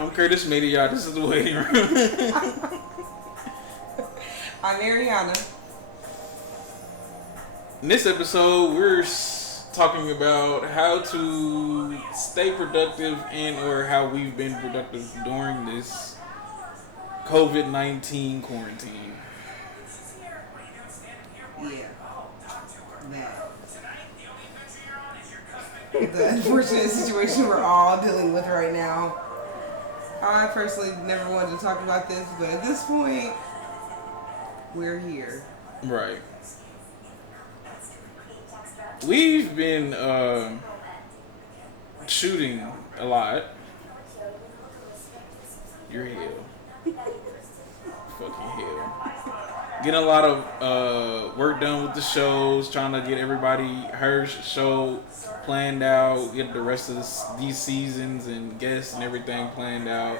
I'm Curtis Media. This is the waiting room. I'm Ariana. In this episode, we're talking about how to stay productive and/or how we've been productive during this COVID-19 quarantine. Yeah. That. The unfortunate situation we're all dealing with right now. I personally never wanted to talk about this, but at this point, we're here. Right. We've been shooting a lot. You're hell. Fucking hell. Getting a lot of work done with the shows, trying to get everybody her show planned out, get the rest of these seasons and guests and everything planned out.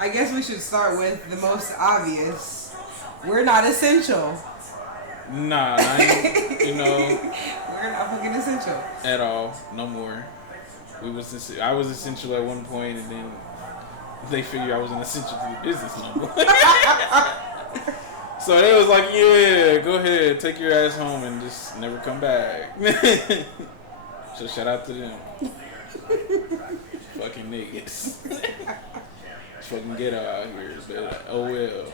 I guess we should start with the most obvious. We're not essential. Nah, we're not fucking essential at all. No more. I was essential at one point, and then they figured I wasn't essential to the business no more. So they was like, yeah, go ahead, take your ass home and just never come back. So shout out to them. Fucking niggas. Fucking ghetto out here, but oh well.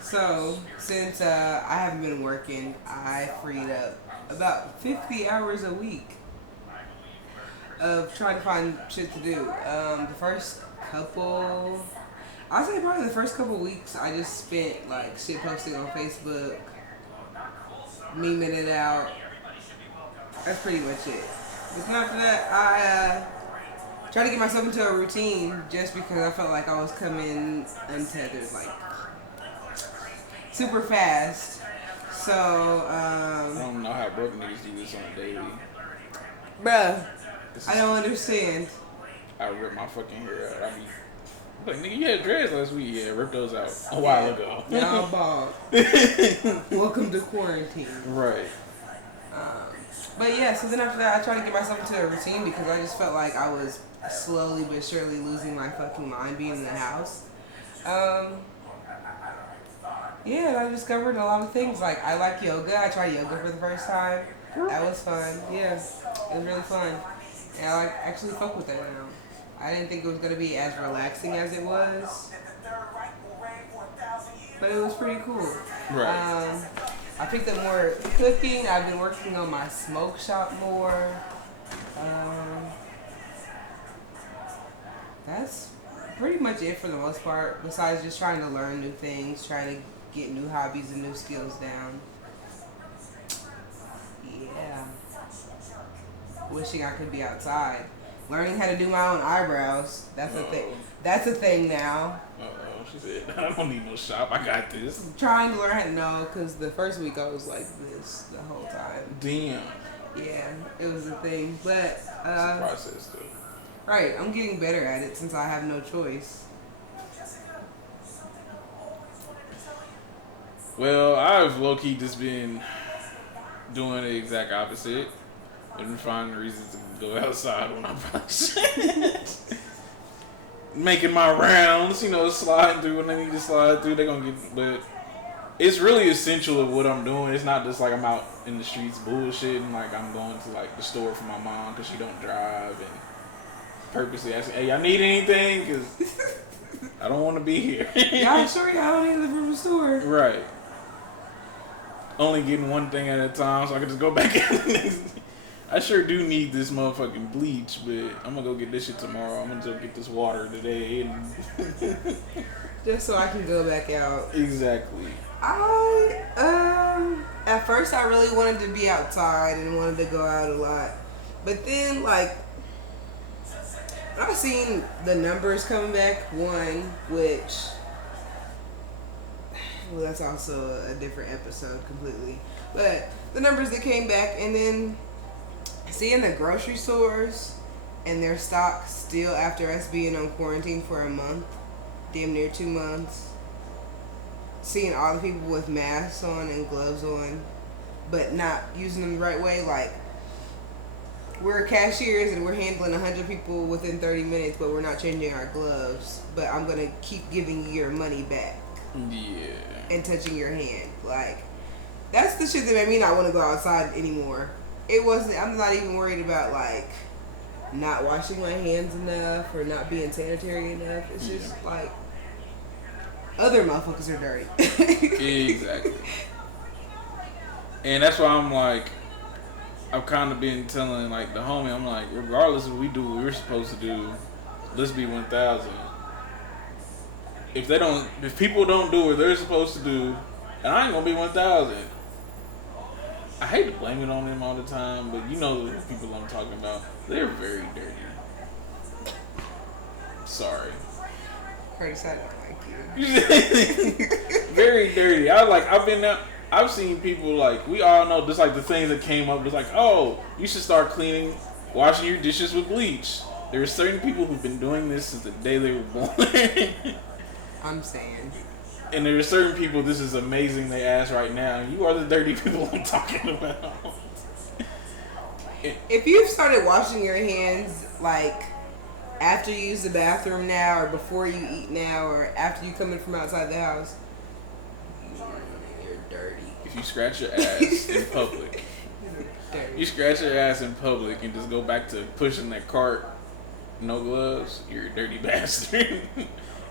So, since I haven't been working, I freed up about 50 hours a week of trying to find shit to do. I'd say probably the first couple weeks, I just spent like shit posting on Facebook, memeing it out. That's pretty much it. But then after that, I tried to get myself into a routine just because I felt like I was coming untethered, like super fast. So, I don't know how broke niggas do this on a daily. Bruh, I don't understand. I rip my fucking hair out. I mean, like, nigga, you had dreads last week. Yeah, rip those out a while ago. Now I'm bald. Welcome to quarantine. Right. But yeah, so then after that, I tried to get myself into a routine because I just felt like I was slowly but surely losing my fucking mind being in the house. Yeah, and I discovered a lot of things. Like, I like yoga. I tried yoga for the first time. That was fun. Yeah, it was really fun. And I actually fuck with that now. I didn't think it was going to be as relaxing as it was. But it was pretty cool. Right. I picked up more cooking. I've been working on my smoke shop more. That's pretty much it for the most part, besides just trying to learn new things, trying to get new hobbies and new skills down. Yeah. Wishing I could be outside. Learning how to do my own eyebrows. That's a thing. That's a thing now. She said, I don't need no shop. I got this. I'm trying to learn how to know, because the first week I was like this the whole time. Damn. Yeah, it was a thing. But, it's a process, though. Right, I'm getting better at it since I have no choice. Well, I've low-key just been doing the exact opposite. I've been finding reasons to go outside when I'm making my rounds, sliding through when I need to slide through. They're gonna get, but it's really essential of what I'm doing. It's not just like I'm out in the streets bullshitting, like I'm going to like the store for my mom because she don't drive and purposely asking, hey, y'all need anything? Because I don't want to be here. Y'all sure y'all don't need it from the store? Right. Only getting one thing at a time so I can just go back in. I sure do need this motherfucking bleach, but I'm gonna go get this shit tomorrow. I'm gonna go get this water today. And just so I can go back out. Exactly. At first I really wanted to be outside and wanted to go out a lot. But then, like, when I seen the numbers coming back, which, well, that's also a different episode completely. But the numbers that came back, and then seeing the grocery stores and their stock still after us being on quarantine for a month, damn near 2 months. Seeing all the people with masks on and gloves on, but not using them the right way. Like, we're cashiers and we're handling 100 people within 30 minutes, but we're not changing our gloves. But I'm gonna keep giving you your money back. Yeah. And touching your hand, like that's the shit that made me not want to go outside anymore. It wasn't. I'm not even worried about like not washing my hands enough or not being sanitary enough. It's just like other motherfuckers are dirty. Exactly. And that's why I'm like, I've kind of been telling like the homie, I'm like, regardless of what we do what we're supposed to do, let's be 1,000. If people don't do what they're supposed to do, and I ain't gonna be 1,000. I hate to blame it on them all the time, but you know the people I'm talking about. They're very dirty. Sorry. Curtis, I don't like you. Very dirty. I've seen people like, we all know just like the things that came up, just like, oh, you should start washing your dishes with bleach. There are certain people who've been doing this since the day they were born. I'm saying. And there are certain people, this is amazing they ask right now. You are the dirty people I'm talking about. If you've started washing your hands, like, after you use the bathroom now, or before you eat now, or after you come in from outside the house, you're dirty. If you scratch your ass in public, you scratch your ass in public and just go back to pushing that cart, no gloves, you're a dirty bastard.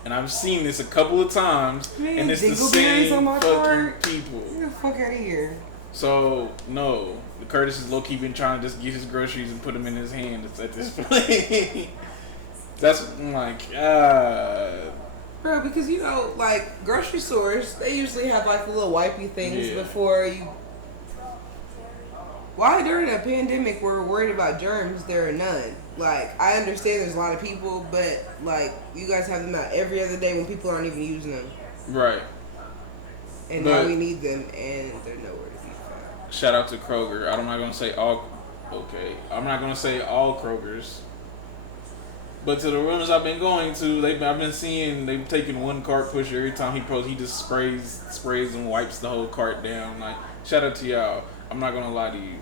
And I've seen this a couple of times, man, and it's the same fucking cart. people. Get the fuck out of here. So, no. Curtis is low-key been trying to just get his groceries and put them in his hand at this point. That's, I'm like, Bro, because, you know, like, grocery stores, they usually have, like, the little wipey things before you... Why during a pandemic we're worried about germs, there are none? Like, I understand there's a lot of people, but, like, you guys have them out every other day when people aren't even using them. Right. And now we need them, and they're nowhere to be found. Shout out to Kroger. I'm not going to say all Krogers. But to the runners I've been going to, I've been seeing they've taken one cart pusher every time he just sprays and wipes the whole cart down. Like, shout out to y'all. I'm not gonna lie to you.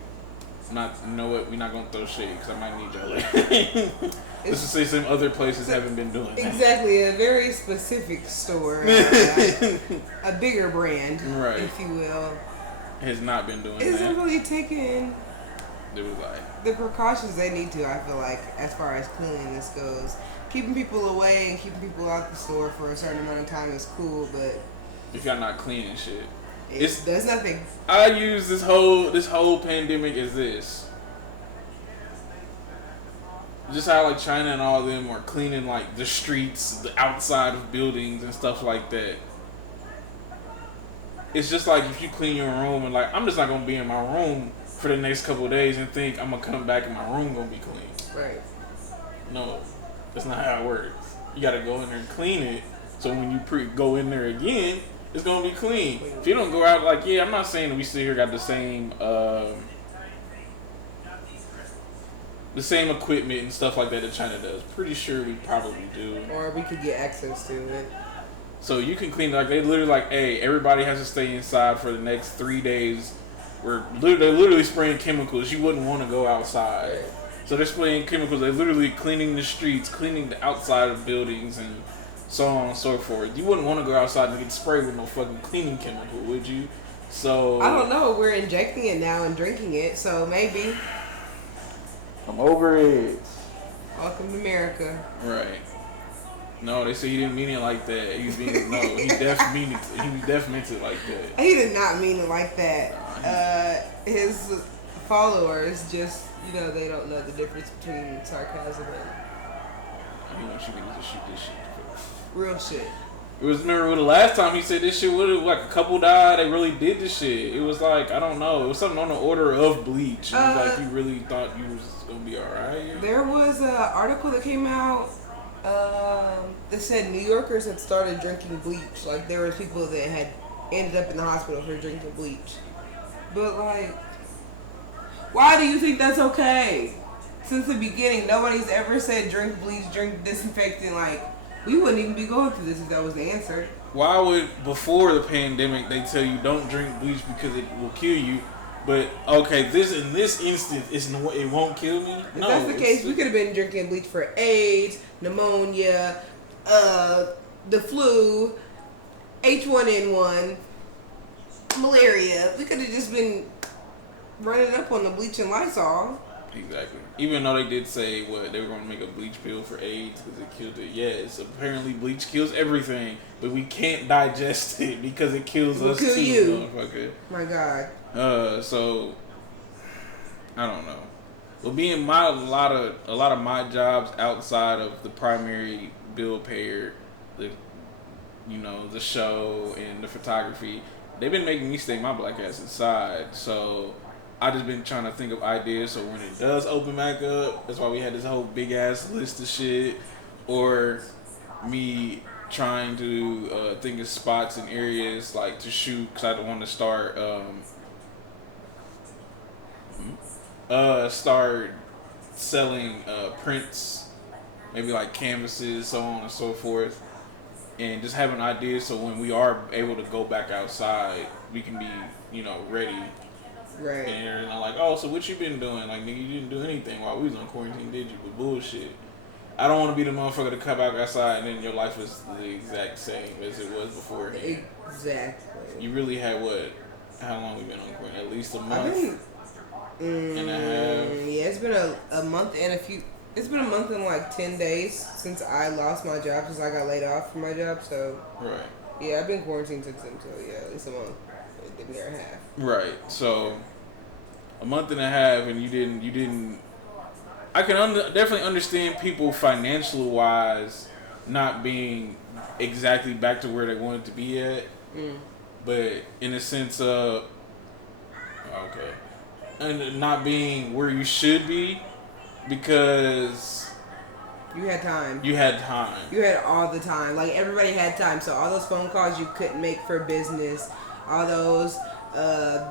You know what? We're not gonna throw shade because I might need y'all later. Let's just say some other places haven't been doing that. Exactly, a very specific store, a bigger brand, right, if you will, has not been doing that. Isn't really taking the precautions they need to. I feel like as far as cleanliness goes, keeping people away and keeping people out the store for a certain amount of time is cool, but if y'all not cleaning shit. It does nothing. I use this whole pandemic as this. Just how like China and all of them are cleaning like the streets, the outside of buildings and stuff like that. It's just like if you clean your room and like, I'm just not gonna be in my room for the next couple of days and think I'm gonna come back and my room gonna be clean. Right. No, that's not how it works. You gotta go in there and clean it. So when you go in there again, it's gonna be clean. If you don't go out like, I'm not saying that we still here got the same equipment and stuff like that China does. Pretty sure we probably do. Or we could get access to it. So you can clean, like they literally like, hey, everybody has to stay inside for the next 3 days. They're literally spraying chemicals. You wouldn't want to go outside. Right. So they're spraying chemicals. They're literally cleaning the streets, cleaning the outside of buildings and so on and so forth. You wouldn't want to go outside and get sprayed with no fucking cleaning chemical, would you? So I don't know. We're injecting it now and drinking it, so maybe. I'm over it. Welcome to America. Right. No, they say he didn't mean it like that. He definitely meant it like that. He did not mean it like that. His followers just, they don't know the difference between sarcasm and He wants you to shoot this shit. real shit. Remember the last time he said this shit, like a couple died, they really did this shit. It was like, I don't know, it was something on the order of bleach. It was like you really thought you was gonna be alright. There was an article that came out that said New Yorkers had started drinking bleach. Like there were people that had ended up in the hospital for drinking bleach. But like, why do you think that's okay? Since the beginning, nobody's ever said drink bleach, drink disinfectant. Like, we wouldn't even be going through this if that was the answer. Why would, before the pandemic, they tell you don't drink bleach because it will kill you, But okay, in this instance, it won't kill me. If No, that's the case, we could have been drinking bleach for AIDS, pneumonia, the flu, H1N1, malaria. We could have just been running up on the bleach and Lysol. Exactly. Even though they did say what they were going to make a bleach pill for AIDS because it killed it. Yes, apparently bleach kills everything, but we can't digest it because it kills us kill too, you. motherfucker. My God. So I don't know. Well, being a lot of my jobs outside of the primary bill payer, the show and the photography, they've been making me stay my black ass inside. So I just been trying to think of ideas so when it does open back up, that's why we had this whole big ass list of shit, or me trying to think of spots and areas like to shoot because I don't want to start selling prints, maybe like canvases, so on and so forth, and just having ideas so when we are able to go back outside, we can be ready. Right. And I'm like, oh, so what you been doing? Like, nigga, you didn't do anything while we was on quarantine, did you? But bullshit. I don't want to be the motherfucker to come back outside and then your life is the exact same as it was before. Exactly. You really had what? How long we been on quarantine? At least a month and a half. Yeah, it's been a month and it's been a month and like 10 days since I lost my job, since I got laid off from my job. So Right. Yeah, I've been quarantined since then. So yeah, at least a month, a year and a half. Right. So a month and a half, and you didn't. I can definitely understand people financially wise not being exactly back to where they wanted to be at, but in a sense of and not being where you should be because you had time. You had time. You had all the time. Like everybody had time. So all those phone calls you couldn't make for business, all those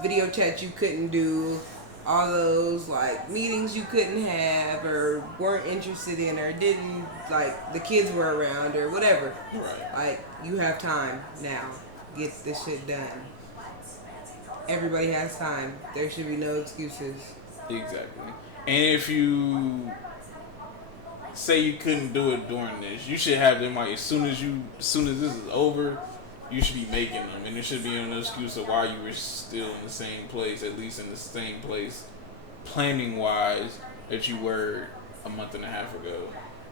video chats you couldn't do, all those like meetings you couldn't have or weren't interested in or didn't like the kids were around or whatever. Right. Like you have time now. Get this shit done. Everybody has time. There should be no excuses. Exactly. And if you say you couldn't do it during this, you should have them like as soon as this is over, you should be making them, and there should be no excuse of why you were still in the same place, at least in the same place, planning wise, that you were a month and a half ago.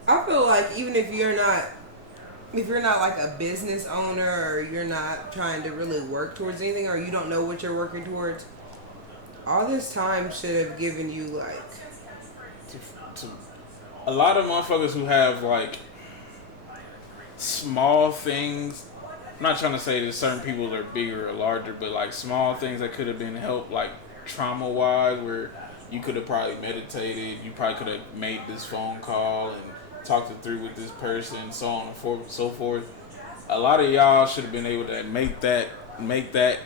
I feel like even if you're not like a business owner or you're not trying to really work towards anything or you don't know what you're working towards, all this time should have given you like to a lot of motherfuckers who have like small things. I'm not trying to say that certain people are bigger or larger, but like small things that could have been helped, like trauma wise, where you could have probably meditated, you probably could have made this phone call and talked it through with this person, so on and so forth. A lot of y'all should have been able to make that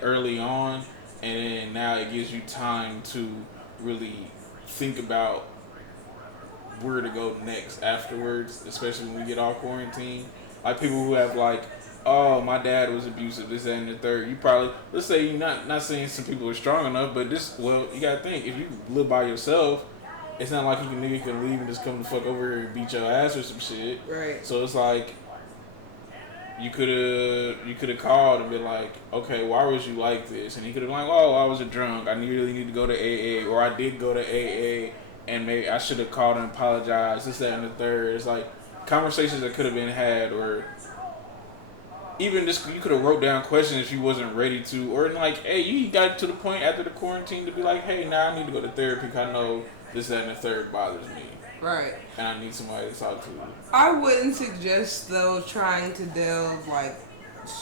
early on, and then now it gives you time to really think about where to go next afterwards, especially when we get off quarantine. Like people who have like, oh, my dad was abusive, this, that, and the third. You probably, let's say you're not saying some people are strong enough, but you gotta think, if you live by yourself, it's not like nigga can leave and just come the fuck over here and beat your ass or some shit. Right. So it's like, you could have called and been like, okay, why was you like this? And he could have been like, oh, I was a drunk. I really need to go to AA, or I did go to AA, and maybe I should have called and apologized, this, that, and the third. It's like conversations that could have been had, or even just you could have wrote down questions if you wasn't ready to, or like, hey, you got to the point after the quarantine to be like, hey, now I need to go to therapy because I know this, that, and the third bothers me. Right. And I need somebody to talk to. I wouldn't suggest though trying to delve like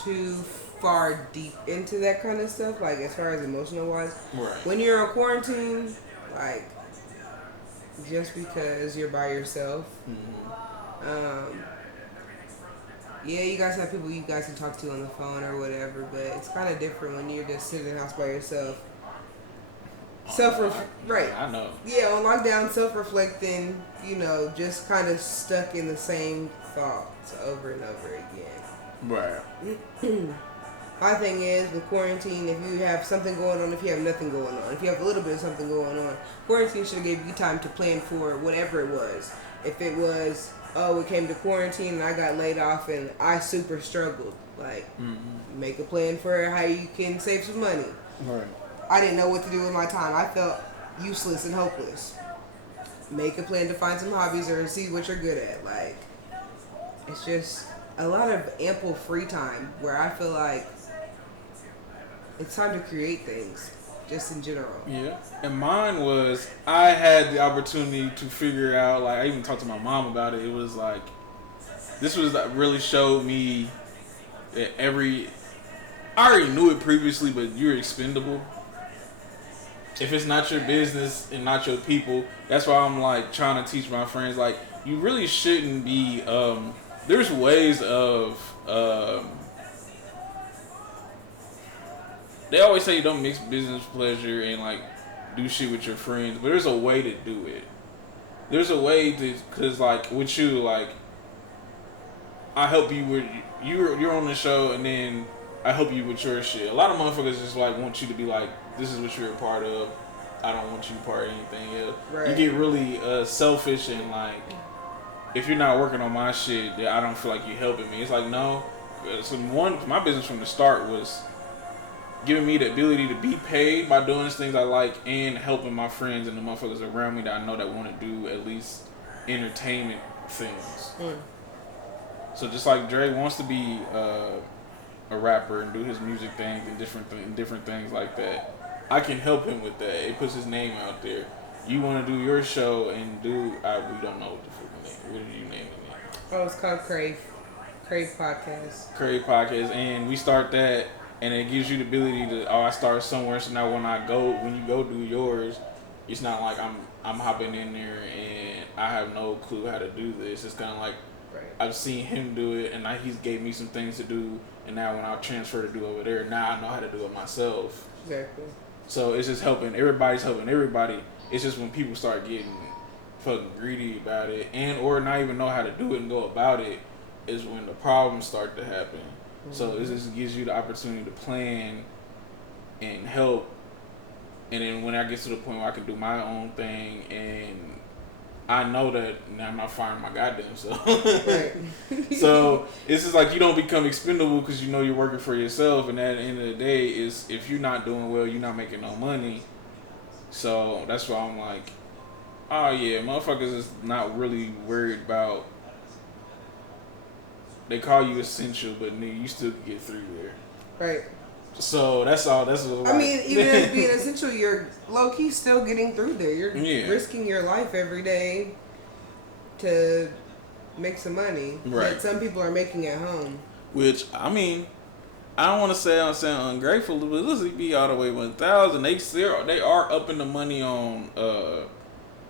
too far deep into that kind of stuff, like as far as emotional wise. Right. When you're in quarantine, like just because you're by yourself. Yeah, you guys have people you guys can talk to on the phone or whatever, but it's kind of different when you're just sitting in the house by yourself. Right. I know. Yeah, on lockdown, self-reflecting, just kind of stuck in the same thoughts over and over again. Right. My thing is with quarantine, if you have something going on, if you have nothing going on, if you have a little bit of something going on, quarantine should have gave you time to plan for whatever it was. If it was, oh, it came to quarantine and I got laid off and I super struggled, like make a plan for how you can save some money. Right. I didn't know what to do with my time. I felt useless and hopeless. Make a plan to find some hobbies or see what you're good at. Like, it's just a lot of ample free time where I feel like it's time to create things, just in general. Yeah. And mine was, I had the opportunity to figure out, like, I even talked to my mom about it. It was like, this was really showed me that I already knew it previously, but you're expendable. If it's not your business and not your people, that's why I'm like trying to teach my friends, like, you really shouldn't be, there's ways of, they always say you don't mix business pleasure and like do shit with your friends, but there's a way to do it. There's a way to, cause like with you, like I help you with you're on the show, and then I help you with your shit. A lot of motherfuckers just like want you to be like, this is what you're a part of. I don't want you to part of anything else. Right. You get really selfish and like, if you're not working on my shit, I don't feel like you're helping me. It's like, no. So my business from the start was giving me the ability to be paid by doing things I like and helping my friends and the motherfuckers around me that I know that want to do at least entertainment things. So just like Dre wants to be a rapper and do his music things and different things like that, I can help him with that. It puts his name out there. You want to do your show and we don't know what the fucking name. What did you name it? Oh, it's called Crave Podcast. Crave Podcast, and we start that. And it gives you the ability to, I start somewhere, so now when you go do yours, it's not like I'm hopping in there and I have no clue how to do this. It's kind of like, right. I've seen him do it, and he's gave me some things to do, and now when I transfer to do over there, now I know how to do it myself. Exactly. So it's just helping. Everybody's helping everybody. It's just when people start getting fucking greedy about it, or not even know how to do it and go about it, is when the problems start to happen. So it just gives you the opportunity to plan and help, and then when I get to the point where I can do my own thing, and I know that now I'm not firing my goddamn self. Right. So it's just like you don't become expendable because you know you're working for yourself, and at the end of the day, is if you're not doing well, you're not making no money. So that's why I'm like, oh yeah, motherfuckers is not really worried about. They call you essential, but you still get through there. Right. So that's all. That's what I mean, even as being essential, you're low key still getting through there. You're risking your life every day to make some money that some people are making at home. Which I mean, I don't want to say I'm sound ungrateful, but let's be all the way 1,000. They are upping the money on.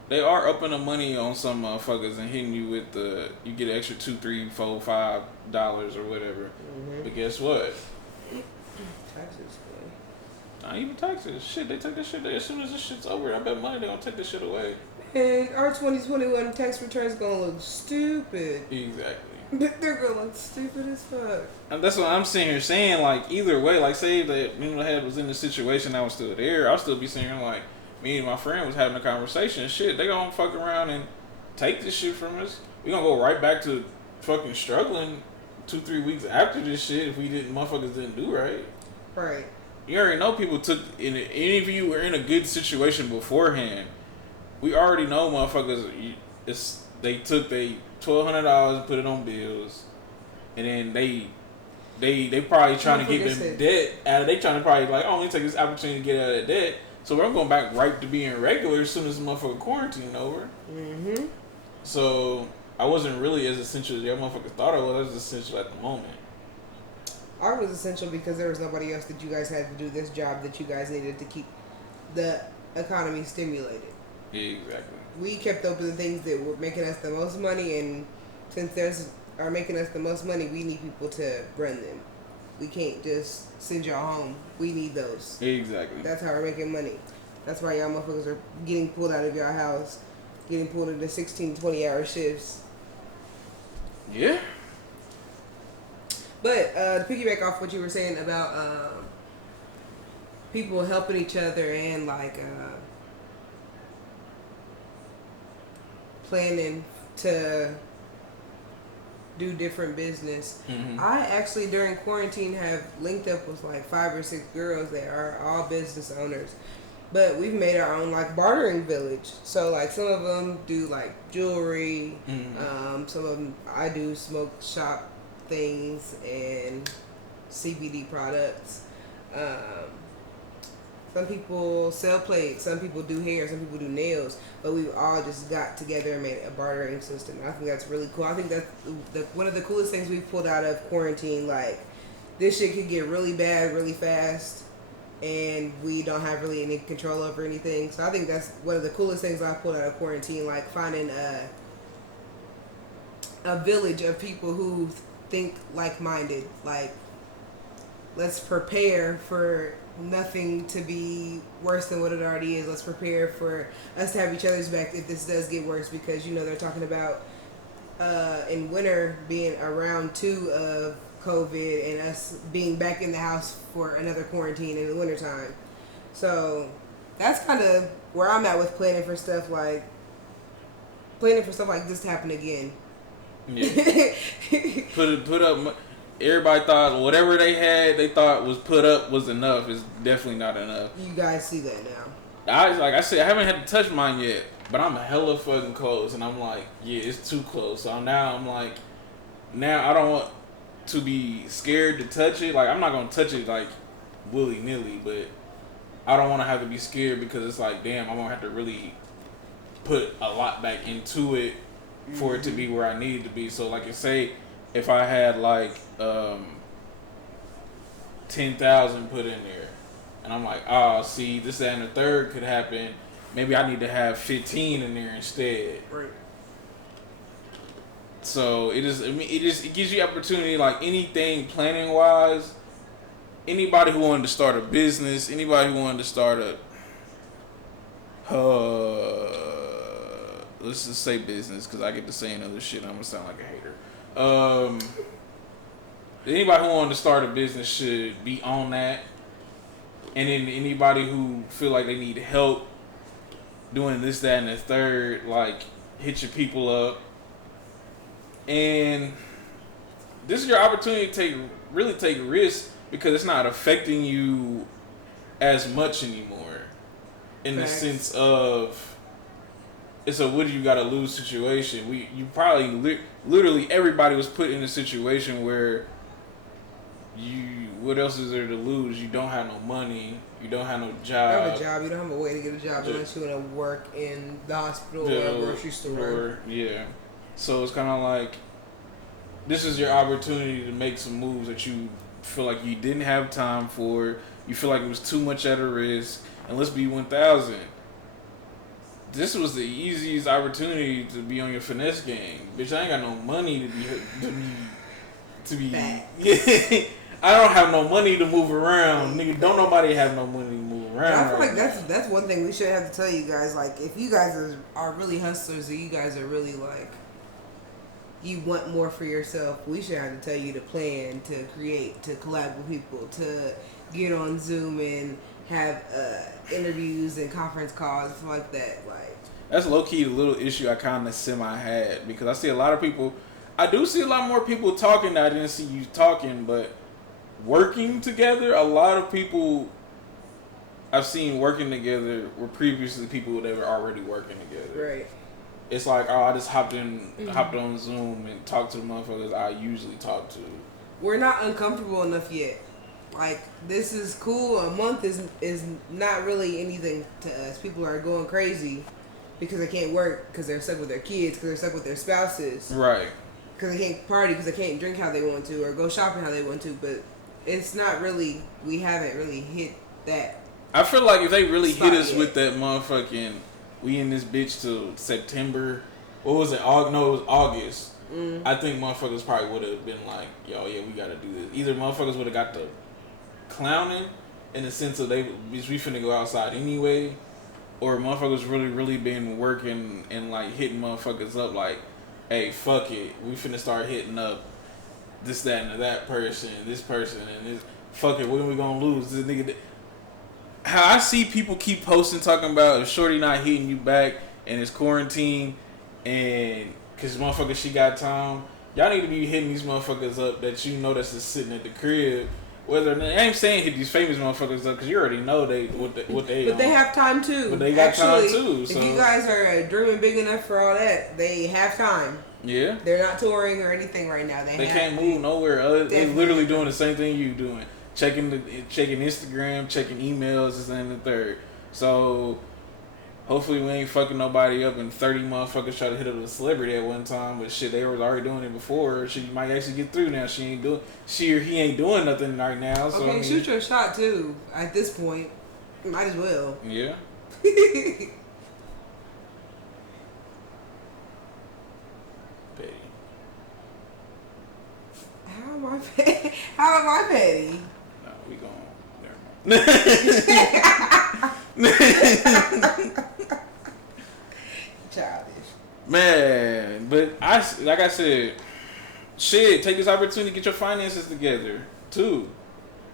They are upping the money on some motherfuckers and hitting you with you get an extra $2, $3, $4, $5 or whatever. But guess what? Taxes, boy. Not even taxes. Shit, they take this shit as soon as this shit's over. I bet money they're gonna take this shit away. And our 2021 tax return is gonna look stupid. Exactly. They're gonna look stupid as fuck. And that's what I'm sitting here saying. Like either way, like say that me and Head was in the situation, I was still there. I'll still be sitting here like. Me and my friend was having a conversation. Shit, they gonna fuck around and take this shit from us. We gonna go right back to fucking struggling 2-3 weeks after this shit if motherfuckers didn't do right. Right. You already know people any of you were in a good situation beforehand. We already know motherfuckers. They took they $1,200 and put it on bills, and then they probably trying to get them debt out of. They trying to probably like, oh, let me take this opportunity to get out of debt. So I'm going back right to being regular as soon as the motherfucking quarantine over. So I wasn't really as essential as y'all motherfuckers thought I was. I was essential at the moment. I was essential because there was nobody else that you guys had to do this job that you guys needed to keep the economy stimulated. Exactly. We kept open the things that were making us the most money, and since theirs are making us the most money, we need people to run them. We can't just send y'all home. We need those. Exactly. That's how we're making money. That's why y'all motherfuckers are getting pulled out of your house, getting pulled into 16, 20-hour shifts. Yeah. But to piggyback off what you were saying about people helping each other and like planning to do different business. Mm-hmm. I actually during quarantine have linked up with like 5 or 6 girls that are all business owners. But we've made our own like bartering village. So like some of them do like jewelry. Mm-hmm. Some of them I do smoke shop things and CBD products. Some people sell plates, some people do hair, some people do nails, but we've all just got together and made a bartering system. I think that's really cool. I think that's one of the coolest things we've pulled out of quarantine. Like, this shit could get really bad really fast, and we don't have really any control over anything. So I think that's one of the coolest things I pulled out of quarantine, like finding a village of people who think like-minded. Like, let's prepare for nothing to be worse than what it already is. Let's prepare for us to have each other's back if this does get worse, because you know they're talking about in winter being around 2 of COVID and us being back in the house for another quarantine in the wintertime. So that's kind of where I'm at with planning for stuff like this to happen again. Yeah. put up. Everybody thought whatever they thought was put up was enough. It's definitely not enough. You guys see that now. Like I said, I haven't had to touch mine yet, but I'm hella fucking close, and I'm like, yeah, it's too close. So now I'm like, now I don't want to be scared to touch it. Like, I'm not gonna touch it like willy nilly, but I don't want to have to be scared because it's like, damn, I'm gonna have to really put a lot back into it for it to be where I need it to be. So like you say, if I had like 10,000 put in there, and I'm like, oh, see, this, that, and the third could happen. Maybe I need to have 15 in there instead. Right. So it gives you opportunity, like anything planning wise. Anybody who wanted to start a business, anybody who wanted to start let's just say business, because I get to saying other shit, I'm gonna sound like a hater. Anybody who wanted to start a business should be on that. And then anybody who feel like they need help doing this, that, and the third, like, hit your people up. And this is your opportunity to really take risks, because it's not affecting you as much anymore. In the sense of, it's a what do you gotta lose situation. You probably literally everybody was put in a situation where what else is there to lose? You don't have no money. You don't have no job. You don't have a job. You don't have a way to get a job unless you want to work in the hospital or a grocery store. Yeah. So it's kind of like, this is your opportunity to make some moves that you feel like you didn't have time for. You feel like it was too much at a risk. And let's be 1,000. This was the easiest opportunity to be on your finesse game. Bitch, I ain't got no money to be yeah. I don't have no money to move around. Nigga, don't nobody have no money to move around. I feel like that's one thing we should have to tell you guys. Like, if you guys are really hustlers, or you guys are really like, you want more for yourself, we should have to tell you to plan, to create, to collab with people, to get on Zoom and have interviews and conference calls and stuff like that. Like, that's low key the little issue I kind of semi had, because I see a lot of people. I do see a lot more people talking that I didn't see you talking, but working together, a lot of people I've seen working together were previously people that were already working together. Right. It's like, oh, I just hopped on Zoom and talked to the motherfuckers I usually talk to. We're not uncomfortable enough yet. Like, this is cool. A month is not really anything to us. People are going crazy because they can't work, because they're stuck with their kids, because they're stuck with their spouses. Right. Because they can't party, because they can't drink how they want to, or go shopping how they want to. But it's not really, we haven't really hit that. I feel like if they really hit us yet with that motherfucking, we in this bitch till September, what was it? No, it was August. I think motherfuckers probably would have been like, yo, yeah, we gotta do this. Either motherfuckers would have got the clowning in the sense of we finna go outside anyway, or motherfuckers really been working and like hitting motherfuckers up like, hey, fuck it, we finna start hitting up this, that, and that person, this person, and this. Fuck it, when we gonna lose? This nigga. How I see people keep posting talking about if Shorty not hitting you back and it's quarantine and cause motherfucker she got time. Y'all need to be hitting these motherfuckers up that you know that's just sitting at the crib. Whether I ain't saying hit these famous motherfuckers up because you already know what they. But they have time too. But they got time too. So. If you guys are dreaming big enough for all that, they have time. Yeah. They're not touring or anything right now. They can't move nowhere. They're literally doing the same thing you doing. Checking Instagram, checking emails, this and the third. So hopefully we ain't fucking nobody up and 30 motherfuckers try to hit up a celebrity at one time. But shit, they was already doing it before. She might actually get through now. She or he ain't doing nothing right now. So okay, shoot your shot too. At this point, might as well. Yeah. Petty. How am I petty? How am I petty? No, we gon' never mind. Childish. Man, but like I said, shit, take this opportunity to get your finances together too.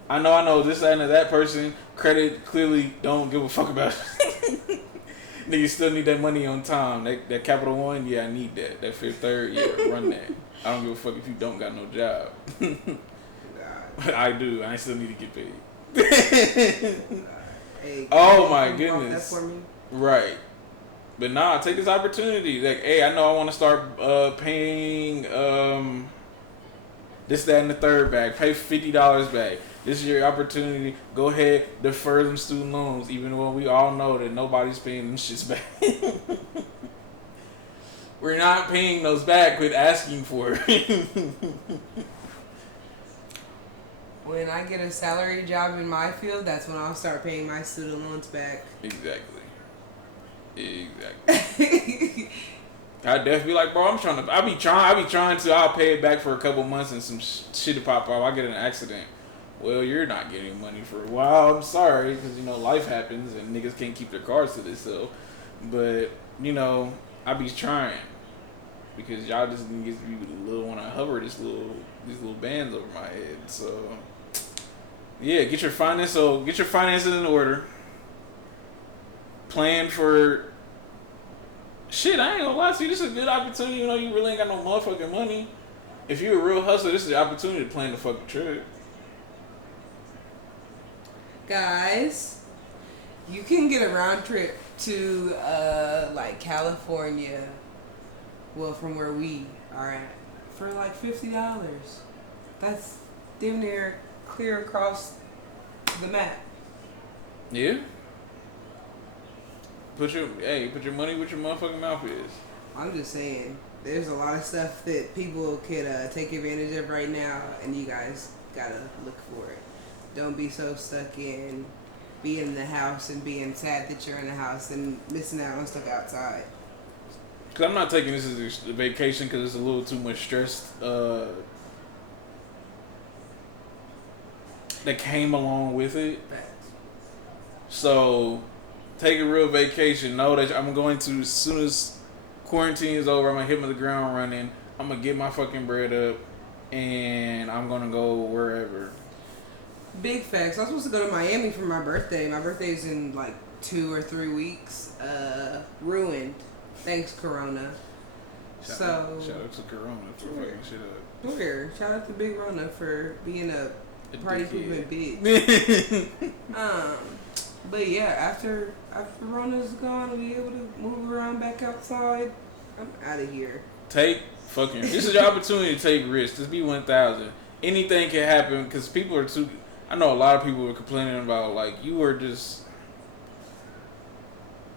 I know this and that person credit clearly don't give a fuck about it. Niggas still need that money on time. That Capital One, yeah, I need that. That Fifth Third, yeah, run that. I don't give a fuck if you don't got no job. But I do. I still need to get paid. Hey, oh my goodness. That for me? Right. But nah, take this opportunity. Like, hey, I know I want to start paying this, that, and the third back. Pay $50 back. This is your opportunity. Go ahead, defer them student loans, even though we all know that nobody's paying them shits back. We're not paying those back with asking for it. When I get a salary job in my field, that's when I'll start paying my student loans back. Exactly. I'd definitely be like, bro, I be trying to, I'll pay it back for a couple months and some shit to pop off. I get in an accident. Well, you're not getting money for a while. I'm sorry, because, life happens and niggas can't keep their cars to themselves. But, I be trying. Because y'all just niggas want to hover these little bands over my head. So, yeah, get your finances in order. Plan for shit. I ain't gonna lie to you. This is a good opportunity. You really ain't got no motherfucking money. If you're a real hustler, this is the opportunity to plan the fucking trip. Guys, you can get a round trip to like California. Well, from where we are at, for like $50. That's damn near clear across the map. Yeah. Put your money where your motherfucking mouth is. I'm just saying, there's a lot of stuff that people could take advantage of right now, and you guys gotta look for it. Don't be so stuck in being in the house and being sad that you're in the house and missing out on stuff outside. Cause I'm not taking this as a vacation because it's a little too much stress that came along with it. Facts. So take a real vacation. Know that I'm going to, as soon as quarantine is over, I'm going to hit the ground running. I'm going to get my fucking bread up, and I'm going to go wherever. Big facts. I was supposed to go to Miami for my birthday. My birthday's in like 2 or 3 weeks. Ruined. Thanks, Corona. Shout out to Corona for fucking shit up. Here, shout out to Big Rona for being a party pooping bitch. But yeah, after Rona's gone, we'll be able to move around back outside. I'm out of here. This is your opportunity to take risks. Just be 1,000. Anything can happen because people are too. I know a lot of people are complaining about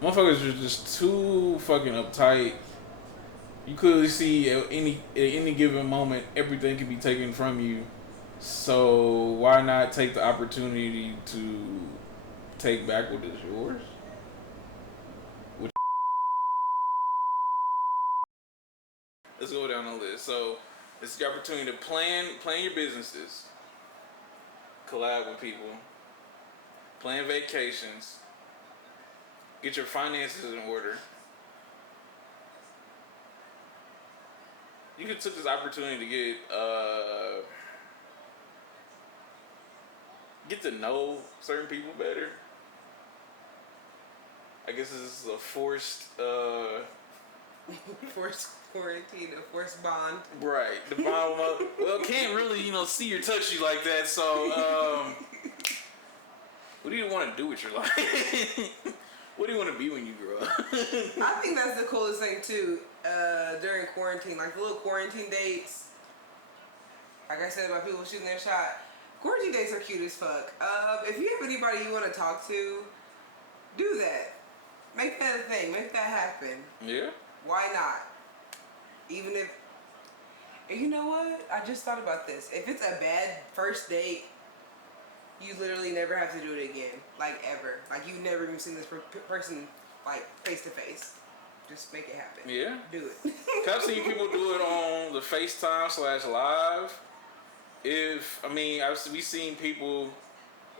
motherfuckers are just too fucking uptight. You clearly see at any given moment everything can be taken from you. So why not take the opportunity to take back what is yours? Let's go down the list. So it's the opportunity to plan your businesses, collab with people, plan vacations, get your finances in order. you could took this opportunity to get to know certain people better. I guess this is a forced forced quarantine, a forced bond. right. The bond well can't really, see or touch you like that, so what do you want to do with your life? What do you want to be when you grow up? I think that's the coolest thing too, during quarantine, like the little quarantine dates. Like I said about people shooting their shot. Quarantine dates are cute as fuck. If you have anybody you want to talk to, do that. Make that a thing. Make that happen. Yeah. Why not? Even if... And you know what? I just thought about this. If it's a bad first date, you literally never have to do it again. Like, ever. Like, you've never even seen this person, like, face to face. Just make it happen. Yeah. Do it. Cause I've seen people do it on the FaceTime/live. We seen people,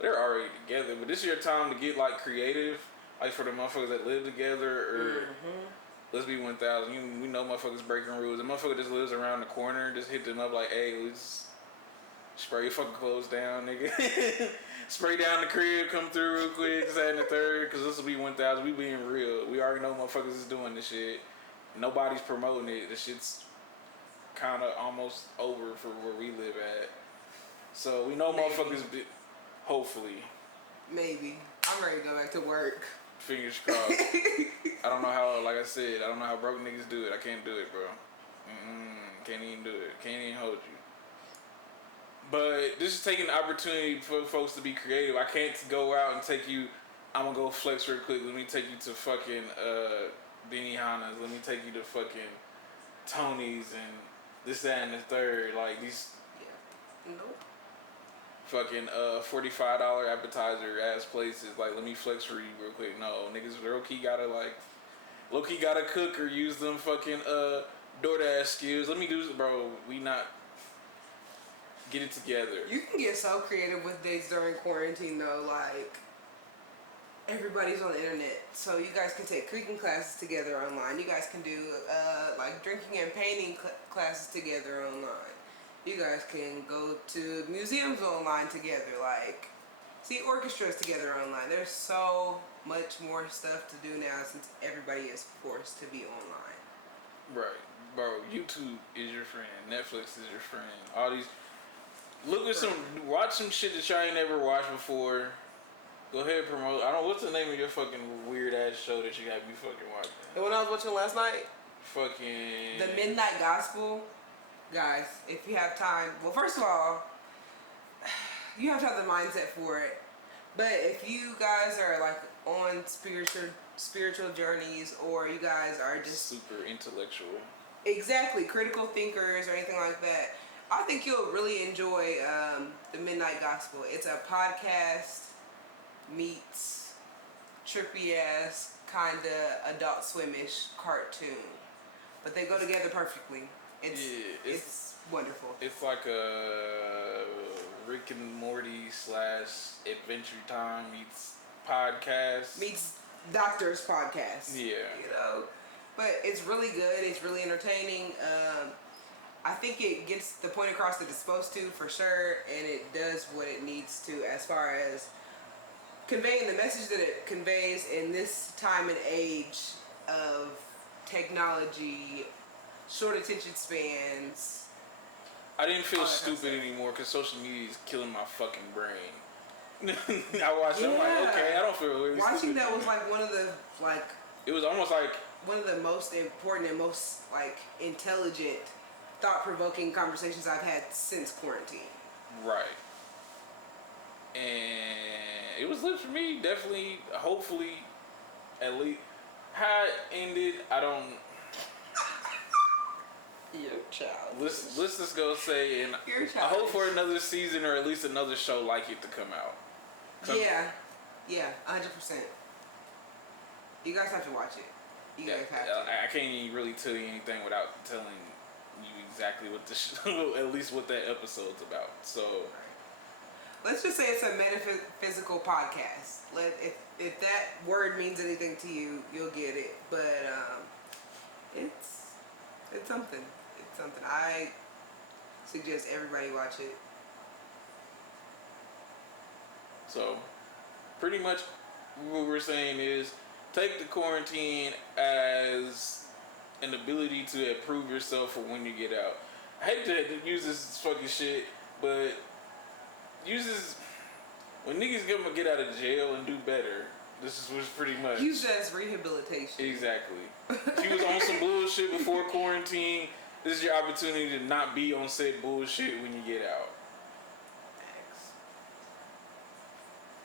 they're already together, but this is your time to get like creative, like for the motherfuckers that live together, or let's be 1,000. We know motherfuckers breaking rules. The motherfucker just lives around the corner, just hit them up like, hey, let's spray your fucking clothes down, nigga. Spray down the crib, come through real quick, this, that, and the third, because this will be 1,000. We being real. We already know motherfuckers is doing this shit. Nobody's promoting it. The shit's kind of almost over for where we live at. So we know motherfuckers, hopefully. Maybe. I'm ready to go back to work. Fingers crossed. I don't know how, like I said, I don't know how broke niggas do it. I can't do it, bro. Can't even do it. Can't even hold you. But this is taking the opportunity for folks to be creative. I can't go out and take you, I'm gonna go flex real quick. Let me take you to fucking Benihana's. Let me take you to fucking Tony's and this, that, and the third. Like these Nope. fucking $45 appetizer ass places. Like, let me flex for you real quick. No, niggas low-key gotta cook or use them fucking DoorDash skills. Let me do this, bro. We not get it together. You can get so creative with dates during quarantine though, like everybody's on the internet, so you guys can take cooking classes together online. You guys can do like drinking and painting classes together online. You guys can go to museums online together, like see orchestras together online. There's so much more stuff to do now since everybody is forced to be online. Right, bro. YouTube is your friend. Netflix is your friend. All these. Watch some shit that y'all ain't never watched before. Go ahead and promote. I don't know, what's the name of your fucking weird ass show that you got me fucking watching? The one I was watching last night? Fucking... The Midnight Gospel. Guys, if you have time, well, first of all, you have to have the mindset for it. But if you guys are like on spiritual journeys, or you guys are just super intellectual, exactly, critical thinkers or anything like that, I think you'll really enjoy the Midnight Gospel. It's a podcast meets trippy ass kinda Adult Swimish cartoon, but they go together perfectly. It's wonderful. It's like a Rick and Morty / Adventure Time meets podcast. Meets Doctor's podcast. Yeah. You know? But it's really good. It's really entertaining. I think it gets the point across that it's supposed to, for sure, and it does what it needs to as far as conveying the message that it conveys in this time and age of technology, short attention spans. I didn't feel stupid anymore because social media is killing my fucking brain. I watched it, I'm like, okay, I don't feel really watching stupid that anymore. was like one of the, like... It was almost like... one of the most important and most, like, intelligent, thought-provoking conversations I've had since quarantine. Right. And it was lit for me, definitely, hopefully, at least. How it ended, I don't... Your child. Let's just go say, and I hope for another season or at least another show like it to come out. Yeah, 100%. You guys have to watch it. You guys have to. I can't even really tell you anything without telling you exactly what the show, at least what that episode's about. So, let's just say it's a metaphysical podcast. If that word means anything to you, you'll get it. But it's something. something I suggest everybody watch it. So, pretty much what we're saying is take the quarantine as an ability to improve yourself for when you get out. I hate to use this fucking shit, but use this when niggas gonna get out of jail and do better. This is what's pretty much. Use that as rehabilitation. Exactly. If you was on some bullshit before quarantine, this is your opportunity to not be on said bullshit when you get out.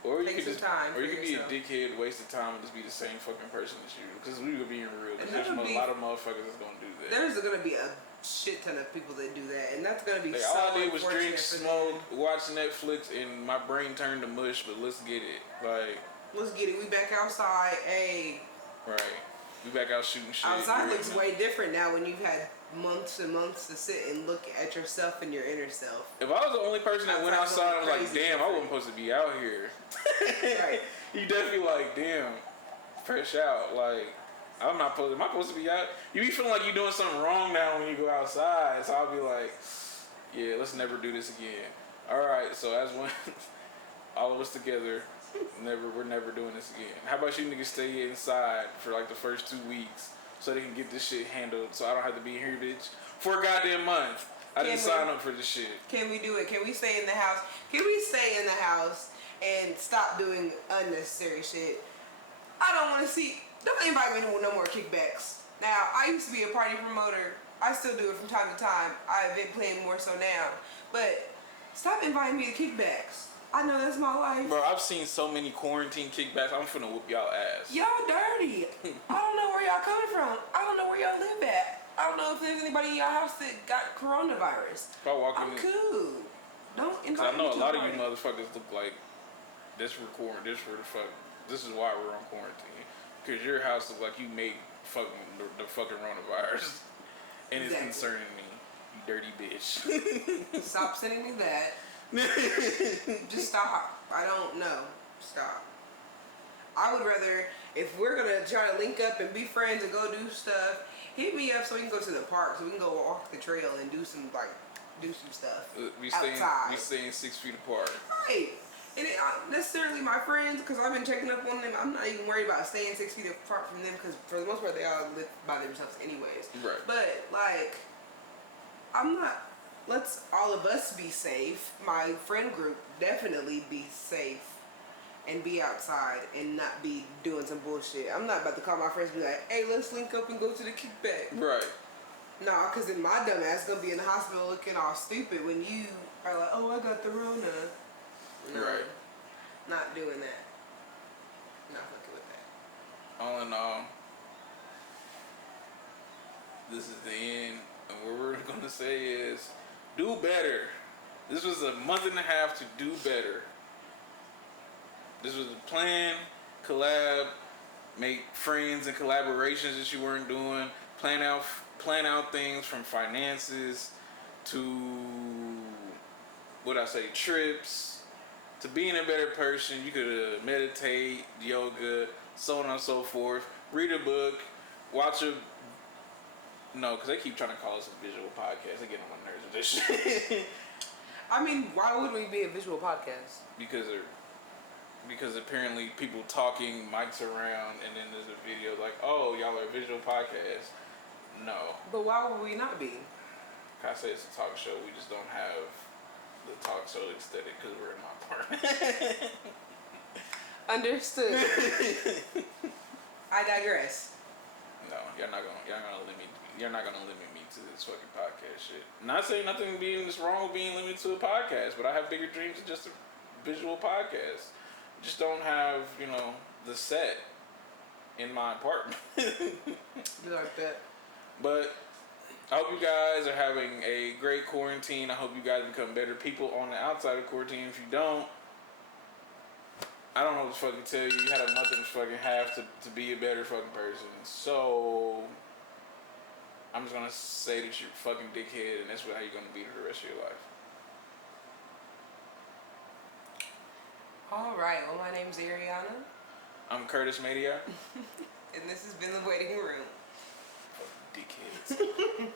Or you Take could some just, time or you for could be a yourself. dickhead, waste of time, and just be the same fucking person as you. Because we were being real. Because there's And a lot of motherfuckers that's gonna do that. there's gonna be a shit ton of people that do that, and that's gonna be Like, so all I did was unfortunate drink, for smoke, them. watch Netflix, and my brain turned to mush. But let's get it, like, Let's get it. We back outside. Hey, right? We back out shooting shit. outside looks way different now when you've had months and months to sit and look at yourself and your inner self. If I was the only person that went outside, I was like, Crazy damn, I wasn't supposed to be out here. Right. You definitely like, damn, fresh out. Like, am I supposed to be out? You be feeling like you're doing something wrong now when you go outside. So I'll be like, yeah, let's never do this again. All right, so as one, all of us together, we're never doing this again. How about you niggas stay inside for like the first 2 weeks so they can get this shit handled so I don't have to be in here, bitch, for a goddamn month. I didn't sign up for this shit. Can we do it? Can we stay in the house? Can we stay in the house and stop doing unnecessary shit? I don't want to see. Don't invite me to no more kickbacks. Now, I used to be a party promoter. I still do it from time to time. I've been playing more so now. But stop inviting me to kickbacks. I know that's my life. Bro, I've seen so many quarantine kickbacks. I'm finna whoop y'all ass. Y'all dirty. I don't know where y'all coming from. I don't know where y'all live at. I don't know if there's anybody in your house that got coronavirus. If I walk in, I'm cool. Don't invite me to I know a lot of party. you motherfuckers look like this for the fuck. This is why we're on quarantine. Because your house looks like you made fucking the fucking coronavirus, and it's Exactly. concerning me. You dirty bitch. Stop sending me that. Just stop. I don't know. Stop. I would rather, if we're gonna try to link up and be friends and go do stuff, hit me up so we can go to the park, so we can go walk the trail and do some stuff We outside. staying 6 feet apart. Right. And it not necessarily my friends, because I've been checking up on them. I'm not even worried about staying 6 feet apart from them, because for the most part they all live by themselves anyways. Right. But like, I'm not. Let's all of us be safe. My friend group definitely be safe and be outside and not be doing some bullshit. I'm not about to call my friends and be like, hey, let's link up and go to the kickback. Right. Nah, because then my dumb ass gonna be in the hospital looking all stupid when you are like, oh, I got the Rona. No, Right. not doing that. Not fucking with that. All in all, this is the end. And what we're gonna say is, do better. This was a month and a half to do better. This was a plan, collab, make friends and collaborations that you weren't doing, plan out things from finances to trips, to being a better person. You could meditate, yoga, so on and so forth. Read a book, watch a no, because they keep trying to call us a visual podcast. They get on my nerves with this shit. I mean, why would we be a visual podcast? Because apparently people talking, mics around, and then there's a video like, oh, y'all are a visual podcast. No. But why would we not be? I say it's a talk show. We just don't have the talk show aesthetic because we're in my apartment. Understood. I digress. No, you're not gonna limit me to this fucking podcast shit. Not saying nothing being wrong with being limited to a podcast, but I have bigger dreams than just a visual podcast. Just don't have, the set in my apartment. You like that? But I hope you guys are having a great quarantine. I hope you guys become better people on the outside of quarantine. If you don't, I don't know what to fucking tell you. You had a month and a fucking half to be a better fucking person. So I'm just gonna say that you're a fucking dickhead, and that's how you're gonna be for the rest of your life. All right. Well, my name's Ariana. I'm Curtis Media. And this has been The Waiting Room. Fucking dickheads.